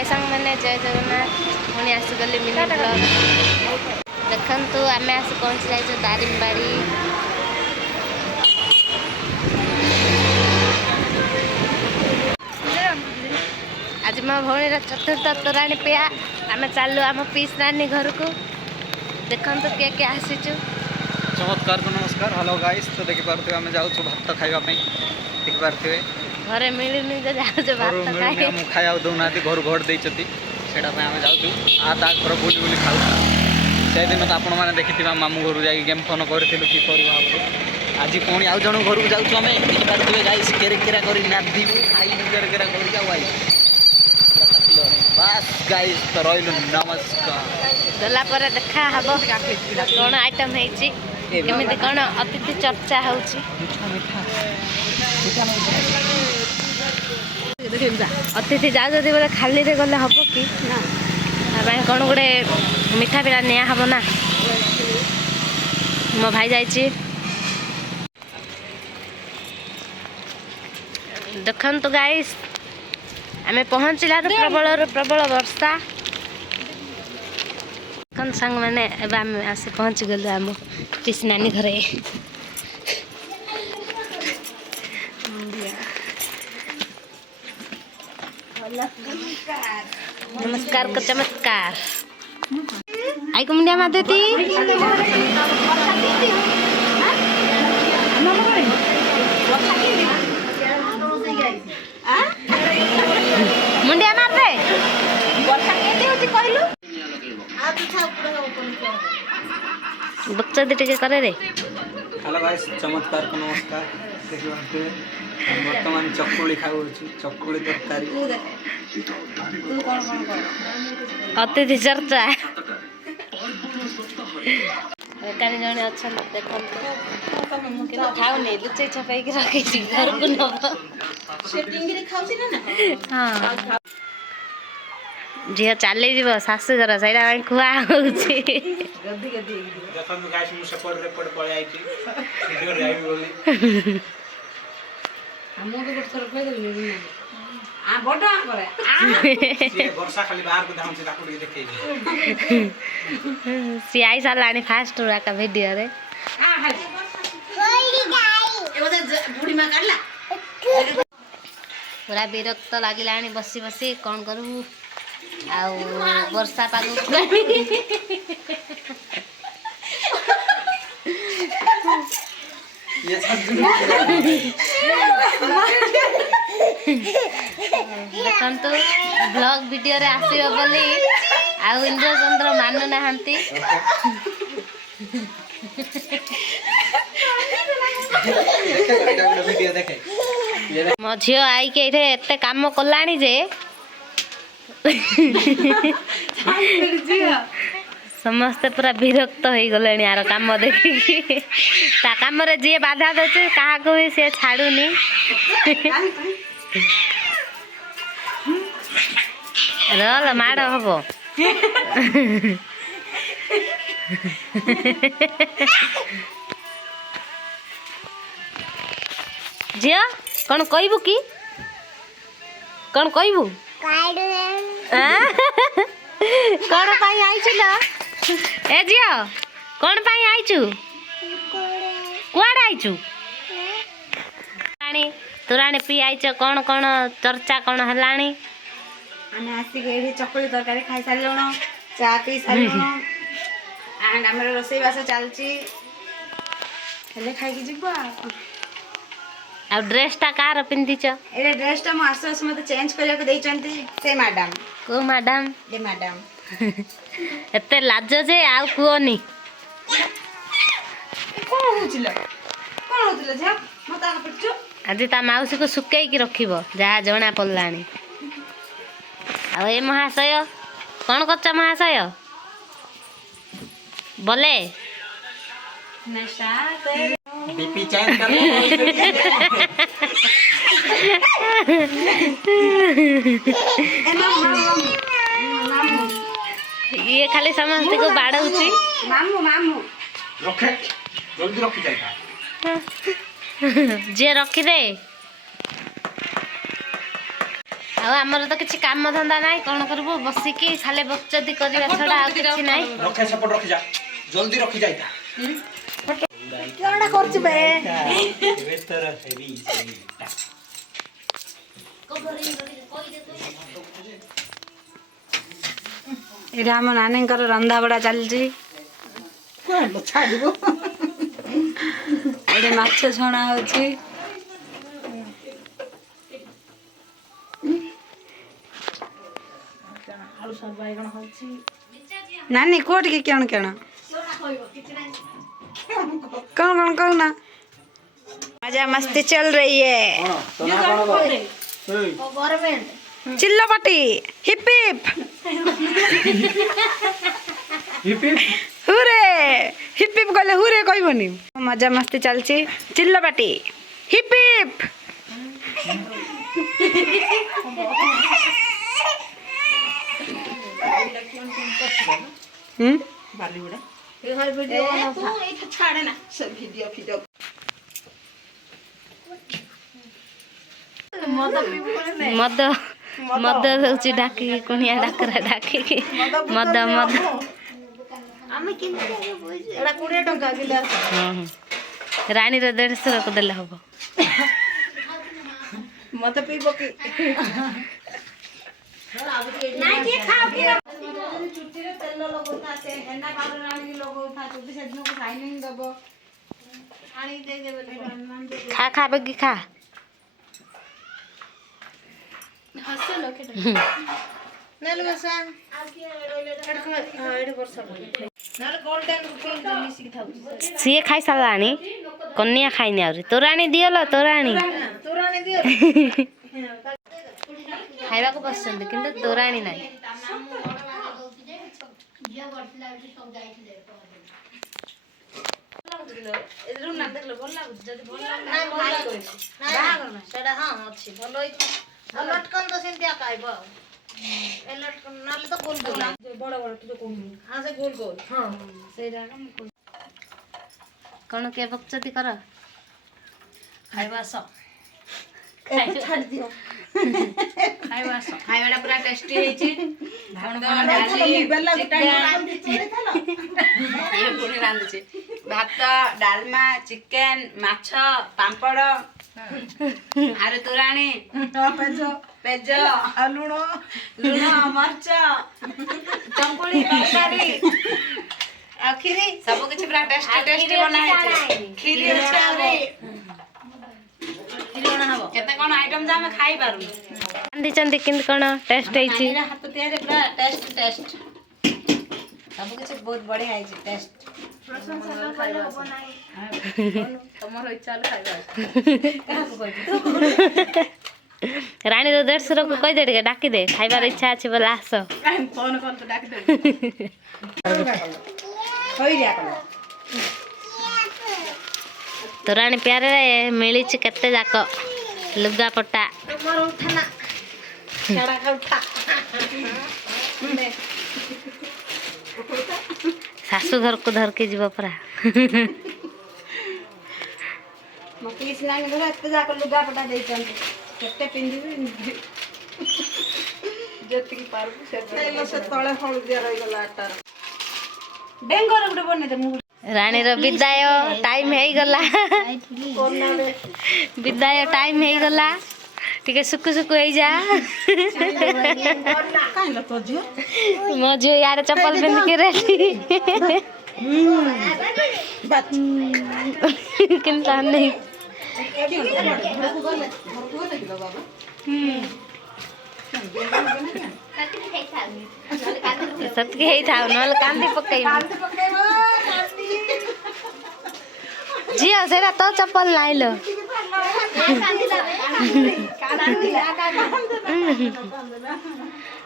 हाय सांग मैंने जय जगन्नाथ पुणी आसीगली मिनी ब्लॉग देखु आम आसी पहुँची जाइए दारिमबाड़ी आज मो भौणीर चतुर्थ तोराणी पिया आम चलु आम पीस नानी घर को देखु किए किए आसीचु चमत्कार को नमस्कार हेलो गाइस तो देखि पारथि आमे जाउ छु भात खाइबा पई देखि पारथि घरे मिलनी जे जाउ छु भात खाइ हम खाइआ दउनाती घर घर देइचती सेटा पई आमे जाउ छु आ ता घर बुली बुली खाउ से दिन तो आपण माने देखिथिबा मामू घर जाई गेम फोन करथिलु की करबा हम आज कोणी आउ जण घर जाउ छु आमे देखि पारथि गाइस केरा करी नादी आई केरा करी जाउ आई बस गाइस तो रहिलु नमस्कार गला पर देखा हबो कोन आइटम हेची केमिति कोन अतिथि चर्चा होउची अतिथि जा जदि बोले खाली रे गले हबो कि ना कौन गोटे मिठा पिला निया हबो ना मो भाई जाइची देखन तो गाइस आमे पहुँचला तो प्रबल वर्षा कौन संग मैंने अब आम आसी पहुँच गलु आम पिस नानी घरे नमस्कार को चमत्कार आई को मुंडिया मार देती मुंडिया मार दे बच्चा दी करे रे हेलो गाइस चमत्कार को नमस्कार देखिए वर्तमान चकुली खाऊ चकुली तरकारी अतिथि चर्चा बेकारी जने अच्छा देखो खाऊनी लुचई छपाई के रखी घर को नब हाँ झील चली जीव शाशुघर सहीटा खुआ सी आई सारा फास्ट का वीडियो रे पूरा विरक्त लगे बसी बसी कौन करू आउ वर्षा पाग देखु ब्लॉग वीडियो रे आसीबो बोली आउ इंद्र चंद्र मानु नाहंती मो झियो आई के इथे एते काम कलानी जे समस्ते पूरा विरक्त हो गले यार काम देखिकी ता काम रे जी बाधा दे क्या भी सी छाड़ूनी रल माड़ हम झियो कौन कहबू कि कौन कहबू कौन पाई आइछु ना ए झियो कौन पाई आइछु कुआड़े आइछु रानी तुराणी पी आइछ कौन कौन चर्चा कौन हलानी आमे आसी गेडी चकुली तरकारी खाई सारिलोण चा पी सारिलोण एंड हमर रोसई बास चलची हेले खाई की जिबो आ ड्रेस ता कार पिंधिछ ए ड्रेस ता म आसस मते चेंज करिया को देइचंती से मैडम को मैडम ए मैडम एते लाज जे आ कुओनी कोन होचिला जा मता पटचो आज ता माउसी को सुकई की रखिबो जहा जणा पल्लानी आ ए महाशय कौन करछ महाशय बोले नशा बीपी चेंज कर ये खाली समस्त को बाड़ौची मामू मामू रखे जल्दी रखी जाइता जे रखी दे ଆଉ ଆମର ତ କିଛି କାମ ଧନ୍ଦା ନାହିଁ, କ'ଣ କରିବୁ ବସିକି ଖାଲି ବକଚଦି କରିବା ଛଡ଼ା ଆଉ କିଛି ନାହିଁ। ରଖେ ସେପଟ ରଖିଯା, ଜଲ୍ଦି ରଖିଯା ଏଇଟା। କ'ଣ କରୁଛୁ ବେ? ଏଇଟା ଆମ ନାନୀଙ୍କର ରନ୍ଧା ବଢ଼ା ଚାଲିଛି। ଏଠି ମାଛ ଛଣା ହଉଛି। ନାନୀ କୁହ ଟିକେ କ'ଣ କ'ଣ कौन कौन कहना मजा मस्ती चल रही है। चिल्लापाटी हिप हिप हुरे हिप हिप कहले हुरे कहबनी। मजा मस्ती चलची चिल्लापाटी हिप हिप। मद मद हଉଛି ଡାକିକି କୁଣିଆ ଡାକରା ଡାକିକି ମଦ ମଦ ରାଣୀର 150 କୁ ଦେଲେ ହବ। ମତେ ପିଇବ କି ଚୁଟିରେ ତେଲ ଲଗଉଥା ସେ ଏନା ପାଉଡର ଆଣିକି ଲଗଉଥା ଚୁଟି ସେଦିନକୁ ସାଇନିଂ ଦବ ଆଣିକି ଦେଇଦେବେ। ଖା ଖା ବେଗି ଖା। ସିଏ ଖାଇ ସାରିଲାଣି, କନ୍ୟା ଖାଇନି ଆହୁରି। ତୋରାଣୀ ଦିଅଲ ତୋରାଣୀ ଖାଇବାକୁ ବସିଛନ୍ତି କିନ୍ତୁ ତୋରାଣୀ ନାହିଁ। ଲଟକନ ତ ସେମିତିଆ ଖାଇବ ଆଉ ଏ ଲଟକନ ନହେଲେ ତ ଗୋଲ ଗୋଲ ବଡ ବଡ ତୁ କହୁନୁ। ହଁ ସେ ଗୋଲ ଗୋଲ ହଁ ସେଇଟା କ'ଣ କିଏ ବକଚତି କର ଖାଇବା ଆସ ଛାଡି ଦିଅ ଖାଇବା ଆସ। ଖାଇବାଟା ପୁରା ଟେଷ୍ଟି ହେଇଛି। ଭାତ ଡାଲମା ଚିକେନ ମାଛ ପାମ୍ପଡ଼ ଆରେ ତୋରାଣୀ ପେଜ ଲୁଣ ଲୁଣ ମରିଚ ଚଙ୍କୁଳି ତରକାରୀ ଆଉ କ୍ଷୀରି ସବୁ କିଛି ପୁରା ଟେଷ୍ଟି ଟେଷ୍ଟି ବନା ହେଇଛି। କ୍ଷୀରି ଅଛି ଆହୁରି କେତେ କ'ଣ ଆଇଟମ ଯେ ଆମେ ଖାଇ ପାରୁନୁ। ରାନ୍ଧିଛନ୍ତି କିନ୍ତୁ କ'ଣ ଟେଷ୍ଟ ହେଇଛି। ହାତ ତିଆରି ପୁରା ଟେଷ୍ଟ ଟେଷ୍ଟ ସବୁ କିଛି ବହୁତ ବଢିଆ ହେଇଛି ଟେଷ୍ଟ। ତମର ଇଚ୍ଛା ହେଲେ ଖାଇବା। ରାଣୀର 150 କୁ କହିଦେ ଟିକେ ଡାକିଦେ, ଖାଇବାର ଇଚ୍ଛା ଅଛି ବୋଲେ ଆସ। ଫୋନ କଲ ତ ଡାକିଦେବି। ତୋରାଣୀ ପ୍ୟାରେ ମିଳିଛି କେତେ ଯାକ ଲୁଗାପଟା। ଶାଶୁ ଘରକୁ ଧରିକି ଯିବ ପରା। ଏତେ ଯାକ ଲୁଗାପଟା ଦେଇଛନ୍ତି କେତେ ପିନ୍ଧିବି ଯେତିକି ପାରୁଛୁ ସେ ତଳେ ହଳଦିଆ ରହିଗଲା ଆଟାର ବେଙ୍ଗର ଗୋଟେ ବନେଇଦେ। ମୁଁ ରାଣୀର ବିଦାୟ ଟାଇମ୍ ହେଇଗଲା, ବିଦାୟ ଟାଇମ୍ ହେଇଗଲା। ଟିକେ ସୁକୁ ସୁକୁ ହେଇଯା। ମୋ ଝିଅ ୟାର ଚପଲ ପିନ୍ଧିକି ରେଡି କିନ୍ତୁ ନାହିଁ। ସେତିକି ହେଇଥାଉ ନହେଲେ କାନ୍ଦି ପକେଇବୁ। ଝିଅ ସେଇଟା ତୋ ଚପଲ ନାଇଁଲ।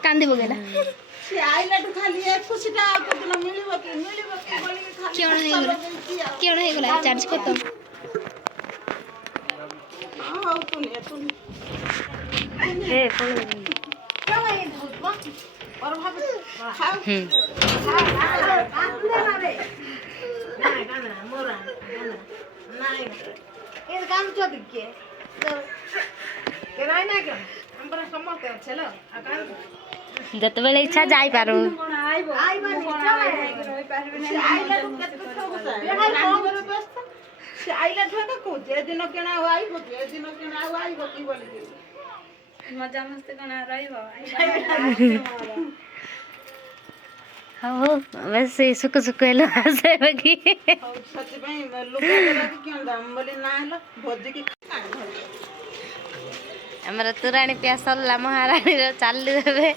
କାନ୍ଦି ପକେଇଲା। କିଅଣ ହେଇଗଲା ଚାର୍ଜ କତ ଯେତେବେଳେ ଇଚ୍ଛା ଯାଇପାରୁ। ମଜାମସ୍ତି କଣ ରହିବ? ହଉ ବେଶୀ ସୁକୁ ସୁକୁ ହେଲୁ ଆସିବେ କି ଆମର ତୋରାଣୀ ପିଆ ସରିଲା ମହାରାଣୀର ଚାଲୁ ଏବେ।